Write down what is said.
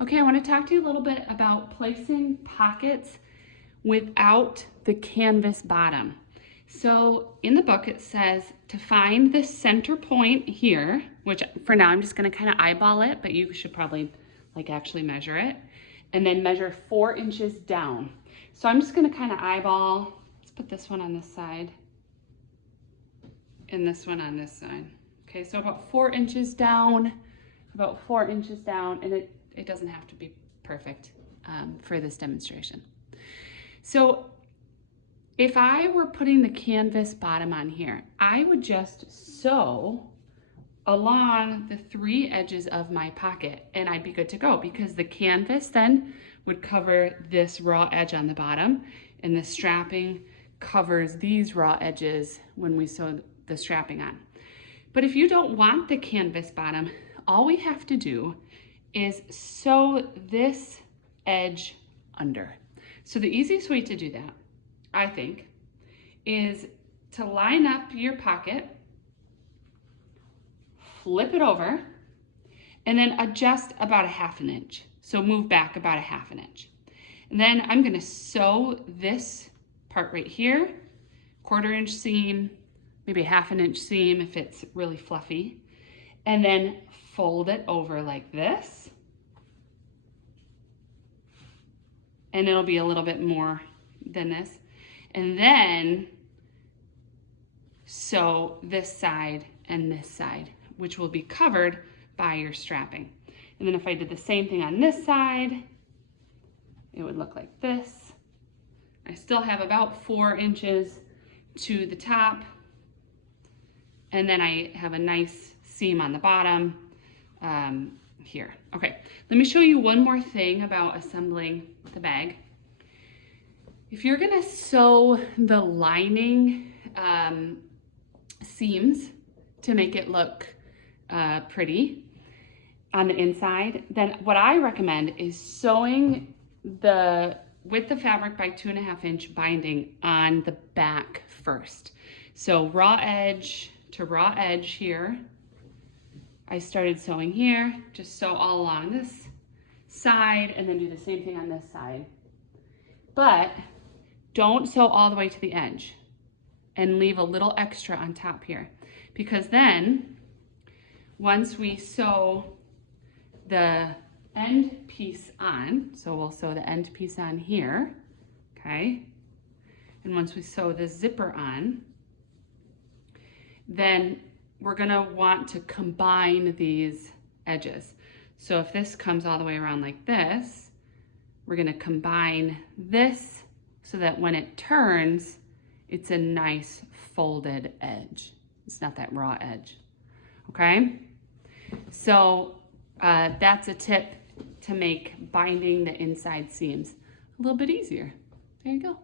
Okay, I want to talk to you a little bit about placing pockets without the canvas bottom. So in the book it says to find the center point here, which for now I'm just going to kind of eyeball it, but you should probably like actually measure it, and then measure 4 inches down. So I'm just going to kind of eyeball. Let's put this one on this side and this one on this side. Okay, so about 4 inches down, and it doesn't have to be perfect for this demonstration. So if I were putting the canvas bottom on here, I would just sew along the 3 edges of my pocket and I'd be good to go, because the canvas then would cover this raw edge on the bottom and the strapping covers these raw edges when we sew the strapping on. But if you don't want the canvas bottom, all we have to do is sew this edge under. So the easiest way to do that, I think, is to line up your pocket, flip it over, and then adjust about 1/2 inch. So move back about 1/2 inch. And then I'm gonna sew this part right here, 1/4 inch seam, maybe 1/2 inch seam if it's really fluffy, and then fold it over like this. And it'll be a little bit more than this. And then sew this side and this side, which will be covered by your strapping. And then if I did the same thing on this side, it would look like this. I still have about 4 inches to the top. And then I have a nice seam on the bottom here. Okay, let me show you one more thing about assembling the bag. If you're gonna sew the lining seams to make it look pretty on the inside, then what I recommend is sewing with the fabric by 2.5 inch binding on the back first. So raw edge to raw edge here. I started sewing here, just sew all along this side and then do the same thing on this side. But don't sew all the way to the edge and leave a little extra on top here, because then once we sew the end piece on, so we'll sew the end piece on here, okay? And once we sew the zipper on, then we're gonna want to combine these edges. So if this comes all the way around like this, we're gonna combine this so that when it turns, it's a nice folded edge. It's not that raw edge, okay? So that's a tip to make binding the inside seams a little bit easier. There you go.